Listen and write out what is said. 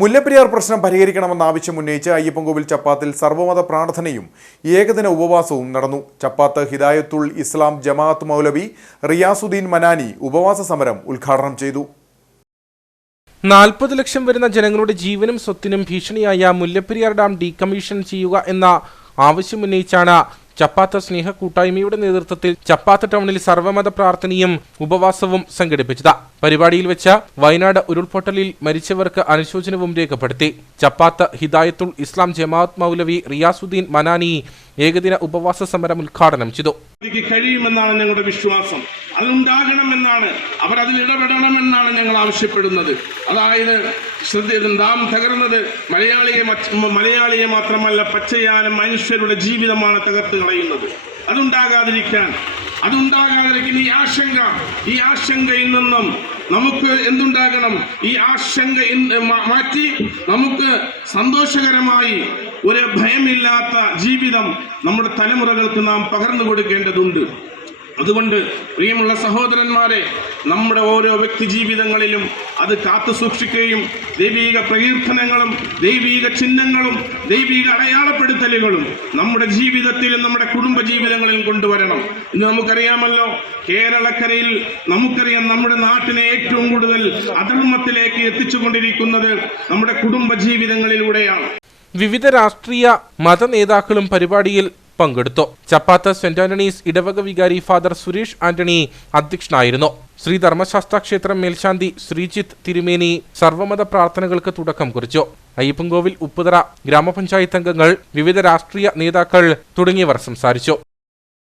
മുല്ലപ്പെരിയാർ പ്രശ്നം പരിഹരിക്കണമെന്ന ആവശ്യം ഉന്നയിച്ച് അയ്യപ്പൻകോവിൽ ചപ്പാത്തിൽ സർവ്വമത പ്രാർത്ഥനയും ഏകദിന ഉപവാസവും നടന്നു. ചപ്പാത്ത് ഹിദായത്തുൽ ഇസ്ലാം ജമാഅത്ത് മൗലവി റിയാസുദ്ദീൻ മനാനി ഉപവാസ സമരം ഉദ്ഘാടനം ചെയ്തു. 40 ലക്ഷം വരുന്ന ജനങ്ങളുടെ ജീവനും സ്വത്തിനും ഭീഷണിയായ മുല്ലപ്പെരിയാർ ഡാം ഡീകമ്മീഷൻ ചെയ്യുക എന്ന ആവശ്യമുന്നയിച്ചാണ് ചപ്പാത്ത് സ്നേഹ കൂട്ടായ്മയുടെ നേതൃത്വത്തിൽ ചപ്പാത്ത് ടൗണിൽ സർവ്വമത പ്രാർത്ഥനയും ഉപവാസവും സംഘടിപ്പിച്ചത്. പരിപാടിയിൽ വെച്ച് വയനാട് ഉരുൾപൊട്ടലിൽ മരിച്ചവർക്ക് അനുശോചനവും രേഖപ്പെടുത്തി. ചപ്പാത്ത് ഹിദായത്തുൽ ഇസ്ലാം ജമാഅത്ത് മൗലവി റിയാസുദ്ദീൻ മനാനി ഏകദിന ഉപവാസ സമരം ഉദ്ഘാടനം ചെയ്തു. കഴിയുമെന്നാണ് ഞങ്ങളുടെ വിശ്വാസം. അതുണ്ടാകണമെന്നാണ്, അവരതിൽ ഇടപെടണമെന്നാണ് ഞങ്ങൾ ആവശ്യപ്പെടുന്നത്. അതായത് ഡാം തകർന്നത് മലയാളിയെ മാത്രമല്ല, പച്ചയാനും മനുഷ്യരുടെ ജീവിതമാണ് തകർത്ത് കളയുന്നത്. അതുണ്ടാകാതിരിക്കാൻ ഈ ആശങ്കയിൽ നിന്നും നമുക്ക് എന്തുണ്ടാകണം? ഈ ആശങ്ക മാറ്റി നമുക്ക് സന്തോഷകരമായി ഒരു ഭയമില്ലാത്ത ജീവിതം നമ്മുടെ തലമുറകൾക്ക് നാം പകർന്നു കൊടുക്കേണ്ടതുണ്ട്. അതുകൊണ്ട് പ്രിയമുള്ള സഹോദരന്മാരെ, നമ്മുടെ ഓരോ വ്യക്തി ജീവിതങ്ങളിലും അത് കാത്തു സൂക്ഷിക്കുകയും ദൈവിക പ്രകീർത്തനങ്ങളും ദൈവിക ചിഹ്നങ്ങളും ദൈവിക അടയാളപ്പെടുത്തലുകളും നമ്മുടെ ജീവിതത്തിലും നമ്മുടെ കുടുംബ ജീവിതങ്ങളിലും കൊണ്ടുവരണം. ഇന്ന് നമുക്കറിയാമല്ലോ, കേരളക്കരയിൽ നമുക്കറിയാം, നമ്മുടെ നാട്ടിനെ ഏറ്റവും കൂടുതൽ അധർമ്മത്തിലേക്ക് എത്തിച്ചുകൊണ്ടിരിക്കുന്നത് നമ്മുടെ കുടുംബ ജീവിതങ്ങളിലൂടെയാണ്. വിവിധ രാഷ്ട്രീയ മത നേതാക്കളും പരിപാടിയിൽ പങ്കെടുത്തു. ചപ്പാത്ത് സെന്റ് ആന്റണീസ് ഇടവക വികാരി ഫാദർ സുരേഷ് ആന്റണി അധ്യക്ഷനായിരുന്നു. ശ്രീ ധർമ്മശാസ്ത്ര ക്ഷേത്രം മേൽശാന്തി ശ്രീജിത്ത് തിരുമേനി സർവ്വമത പ്രാർത്ഥനകൾക്ക് തുടക്കം കുറിച്ചു. അയ്യപ്പൻകോവിൽ ഉപ്പുതറ ഗ്രാമപഞ്ചായത്ത് അംഗങ്ങൾ, വിവിധ രാഷ്ട്രീയ നേതാക്കൾ തുടങ്ങിയവർ സംസാരിച്ചു.